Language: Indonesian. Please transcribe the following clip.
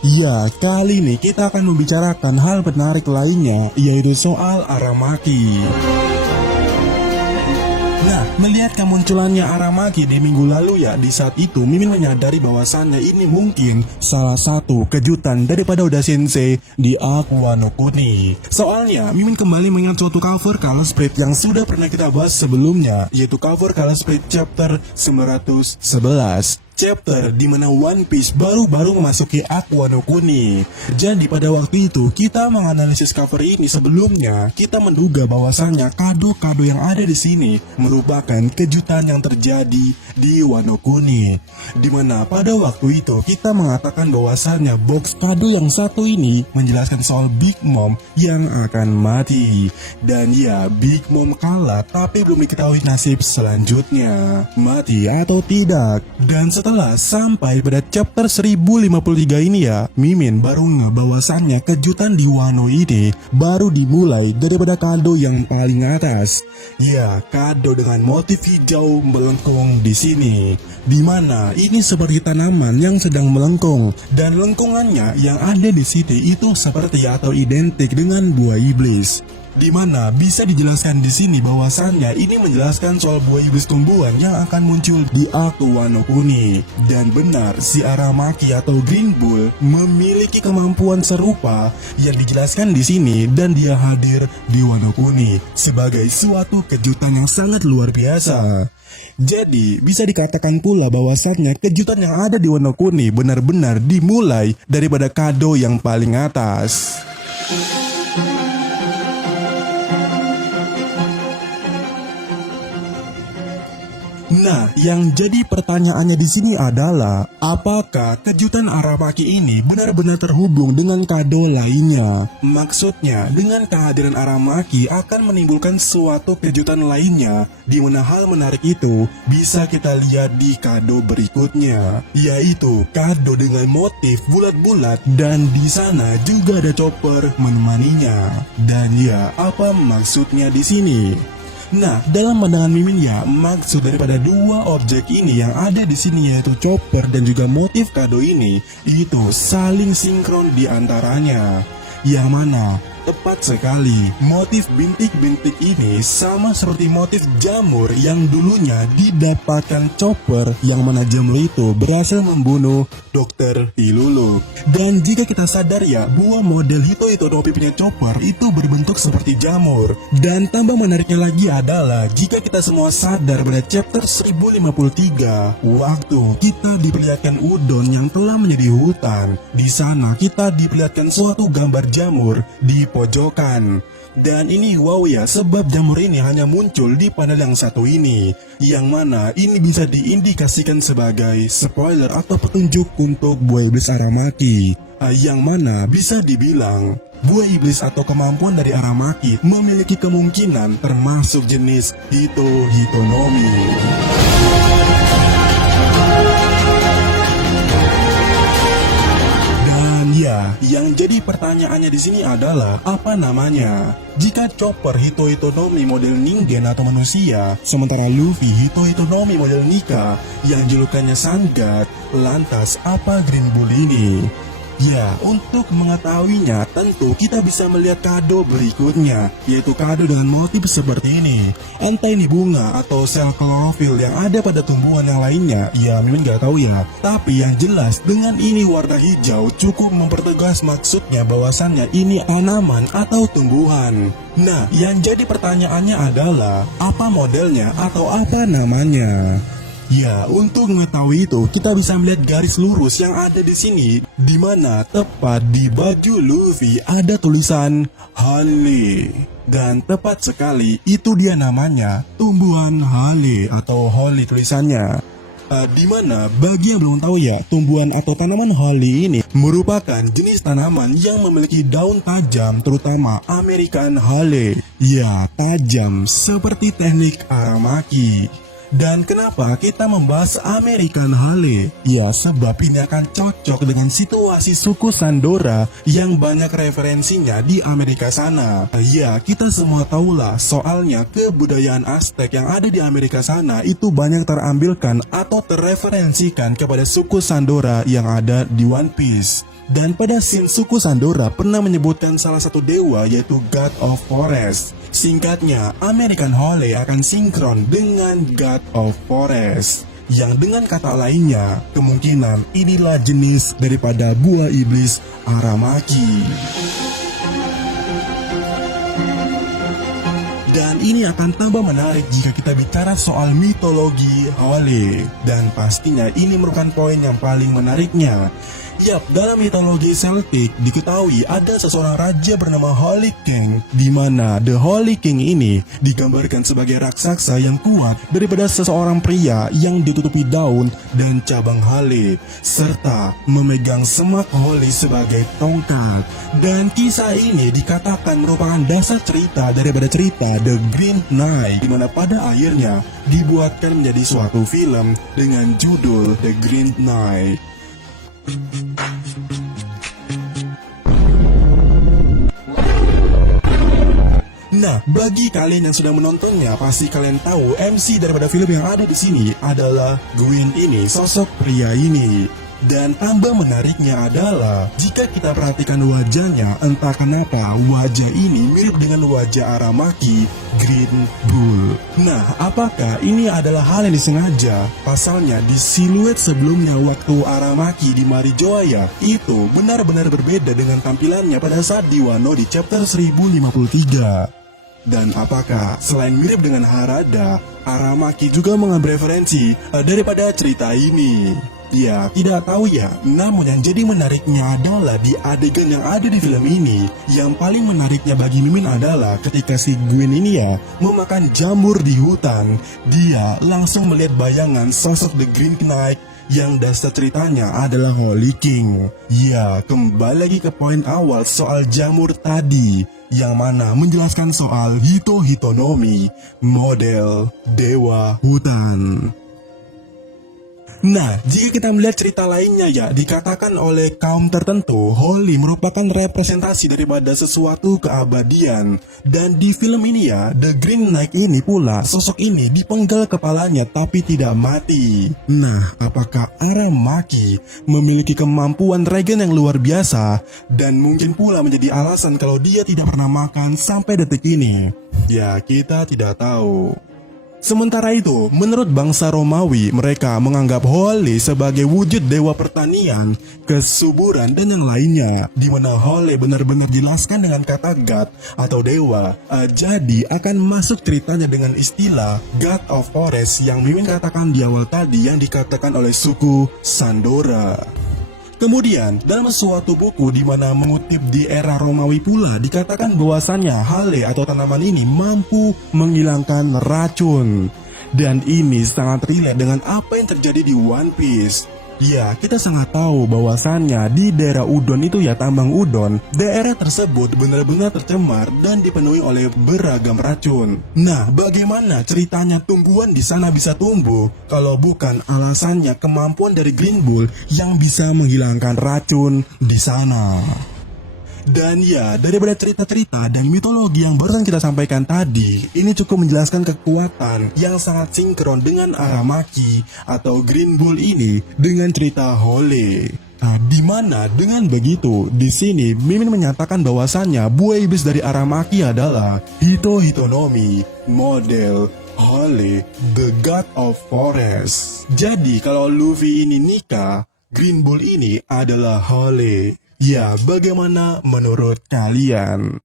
Ya, kali ini kita akan membicarakan hal menarik lainnya, yaitu soal Aramaki. Nah, melihat kemunculannya Aramaki di minggu lalu ya, di saat itu Mimin menyadari bahwasannya ini mungkin salah satu kejutan daripada Oda Sensei di Aqua no Kuni. Soalnya, Mimin kembali mengingat suatu cover Color Spread yang sudah pernah kita bahas sebelumnya, yaitu cover Color Spread chapter 911. Chapter di mana One Piece baru-baru memasuki Aqua no Kuni. Jadi pada waktu itu kita menganalisis cover ini sebelumnya, kita menduga bahwasannya kado-kado yang ada di sini merupakan kejutan yang terjadi di Wano Kuni. Di mana pada waktu itu kita mengatakan bahwasannya box kado yang satu ini menjelaskan soal Big Mom yang akan mati. Dan ya, Big Mom kalah tapi belum diketahui nasib selanjutnya, mati atau tidak. Dan setelah sampai pada chapter 1053 ini ya, Mimin baru bahwasannya kejutan di Wano ini baru dimulai daripada kado yang paling atas. Ya, kado dengan motif hijau melengkung di sini. Dimana ini seperti tanaman yang sedang melengkung, dan lengkungannya yang ada di sini itu seperti atau identik dengan buah iblis. Dimana bisa dijelaskan di sini bahwasannya ini menjelaskan soal buah iblis tumbuhan yang akan muncul di Aqua no Kuni. Dan benar, si Aramaki atau Green Bull memiliki kemampuan serupa yang dijelaskan di sini, dan dia hadir di Wano Kuni sebagai suatu kejutan yang sangat luar biasa. Jadi bisa dikatakan pula bahwasannya kejutan yang ada di Wano Kuni benar-benar dimulai daripada kado yang paling atas. Nah, yang jadi pertanyaannya di sini adalah, apakah kejutan Aramaki ini benar-benar terhubung dengan kado lainnya? Maksudnya, dengan kehadiran Aramaki akan menimbulkan suatu kejutan lainnya, di mana hal menarik itu bisa kita lihat di kado berikutnya, yaitu kado dengan motif bulat-bulat, dan di sana juga ada chopper menemaninya. Dan ya, apa maksudnya di sini? Nah, dalam pandangan Mimin ya, maksud daripada dua objek ini yang ada di sini, yaitu chopper dan juga motif kado ini, itu saling sinkron di antaranya. Yang mana tepat sekali, motif bintik-bintik ini sama seperti motif jamur yang dulunya didapatkan chopper, yang mana jamur itu berhasil membunuh Dr. Hilulu. Dan jika kita sadar ya, buah model Hito-Hito no Mi punya chopper itu berbentuk seperti jamur. Dan tambah menariknya lagi adalah, jika kita semua sadar pada chapter 1053, waktu kita diperlihatkan udon yang telah menjadi hutan, di sana kita diperlihatkan suatu gambar jamur di pojokan. Dan ini wow ya, sebab jamur ini hanya muncul di panel yang satu ini, yang mana ini bisa diindikasikan sebagai spoiler atau petunjuk untuk buah iblis Aramaki, yang mana bisa dibilang buah iblis atau kemampuan dari Aramaki memiliki kemungkinan termasuk jenis Hito-Hito no Mi. Ya, yang jadi pertanyaannya di sini adalah apa namanya? Jika chopper Hito-Hito no Mi model ningen atau manusia, sementara Luffy Hito-Hito no Mi model Nika yang julukannya Sun God, lantas apa Green Bull ini? Ya, untuk mengetahuinya tentu kita bisa melihat kado berikutnya, yaitu kado dengan motif seperti ini. Entah ini bunga atau sel klorofil yang ada pada tumbuhan yang lainnya, ya Mimin gak tahu ya. Tapi yang jelas dengan ini warna hijau cukup mempertegas maksudnya bahwasannya ini tanaman atau tumbuhan. Nah, yang jadi pertanyaannya adalah apa modelnya atau apa namanya? Ya, untuk mengetahui itu, kita bisa melihat garis lurus yang ada di sini, di mana tepat di baju Luffy ada tulisan Hale. Dan tepat sekali, itu dia namanya, tumbuhan Hale atau Holy tulisannya. Dimana bagi yang belum tahu ya, tumbuhan atau tanaman Hale ini merupakan jenis tanaman yang memiliki daun tajam, terutama American Hale. Ya, tajam seperti teknik Aramaki. Dan kenapa kita membahas American Hale? Ya, sebab ini akan cocok dengan situasi suku Sandora yang banyak referensinya di Amerika sana. Ya, kita semua tahulah soalnya kebudayaan Aztec yang ada di Amerika sana itu banyak terambilkan atau terreferensikan kepada suku Sandora yang ada di One Piece. Dan pada scene suku Sandora pernah menyebutkan salah satu dewa yaitu God of Forest. Singkatnya, American Holly akan sinkron dengan God of Forest. Yang dengan kata lainnya, kemungkinan inilah jenis daripada buah iblis Aramaki. Dan ini akan tambah menarik jika kita bicara soal mitologi Holly. Dan pastinya ini merupakan poin yang paling menariknya. Yap, dalam mitologi Celtic diketahui ada seseorang raja bernama Holy King, di mana The Holy King ini digambarkan sebagai raksasa yang kuat daripada seseorang pria yang ditutupi daun dan cabang holly, serta memegang semak holly sebagai tongkat. Dan kisah ini dikatakan merupakan dasar cerita daripada cerita The Green Knight, di mana pada akhirnya dibuatkan menjadi suatu film dengan judul The Green Knight. Nah, bagi kalian yang sudah menontonnya, pasti kalian tahu MC daripada film yang ada di sini adalah Gwyn ini, sosok pria ini. Dan tambah menariknya adalah jika kita perhatikan wajahnya, entah kenapa wajah ini mirip dengan wajah Aramaki Green Bull. Nah, apakah ini adalah hal yang disengaja? Pasalnya di siluet sebelumnya waktu Aramaki di Marijoaya itu benar-benar berbeda dengan tampilannya pada saat di Wano di chapter 1053. Dan apakah selain mirip dengan Harada, Aramaki juga mengambil referensi daripada cerita ini? Ya, tidak tahu ya. Namun yang jadi menariknya adalah di adegan yang ada di film ini. Yang paling menariknya bagi Mimin adalah ketika si Gwyn ini ya memakan jamur di hutan. Dia langsung melihat bayangan sosok The Green Knight yang dasar ceritanya adalah Holy King. Ya, kembali lagi ke poin awal soal jamur tadi, yang mana menjelaskan soal Hito-Hitonomi, model dewa hutan. Nah, jika kita melihat cerita lainnya ya, dikatakan oleh kaum tertentu, Holly merupakan representasi daripada sesuatu keabadian. Dan di film ini ya, The Green Knight ini pula, sosok ini dipenggal kepalanya tapi tidak mati. Nah, apakah Aramaki memiliki kemampuan regen yang luar biasa? Dan mungkin pula menjadi alasan kalau dia tidak pernah makan sampai detik ini? Ya, kita tidak tahu. Sementara itu, menurut bangsa Romawi, mereka menganggap Holly sebagai wujud dewa pertanian, kesuburan, dan yang lainnya, di mana Holly benar-benar dijelaskan dengan kata God atau dewa. Jadi akan masuk ceritanya dengan istilah God of Forest yang Mimin katakan di awal tadi yang dikatakan oleh suku Sandora. Kemudian, dalam suatu buku di mana mengutip di era Romawi pula dikatakan bahwasannya hale atau tanaman ini mampu menghilangkan racun. Dan ini sangat relate dengan apa yang terjadi di One Piece. Ya, kita sangat tahu bahwasannya di daerah Udon itu ya tambang Udon, daerah tersebut benar-benar tercemar dan dipenuhi oleh beragam racun. Nah, bagaimana ceritanya tumbuhan di sana bisa tumbuh kalau bukan alasannya kemampuan dari Green Bull yang bisa menghilangkan racun di sana? Dan ya, daripada cerita-cerita dan mitologi yang barusan kita sampaikan tadi, ini cukup menjelaskan kekuatan yang sangat sinkron dengan Aramaki atau Green Bull ini dengan cerita Holly. Nah, dimana dengan begitu, di sini Mimin menyatakan bahwasannya buah iblis dari Aramaki adalah Hito-Hitonomi, model Holly, the God of Forest. Jadi kalau Luffy ini nikah, Green Bull ini adalah Holly. Ya, bagaimana menurut kalian?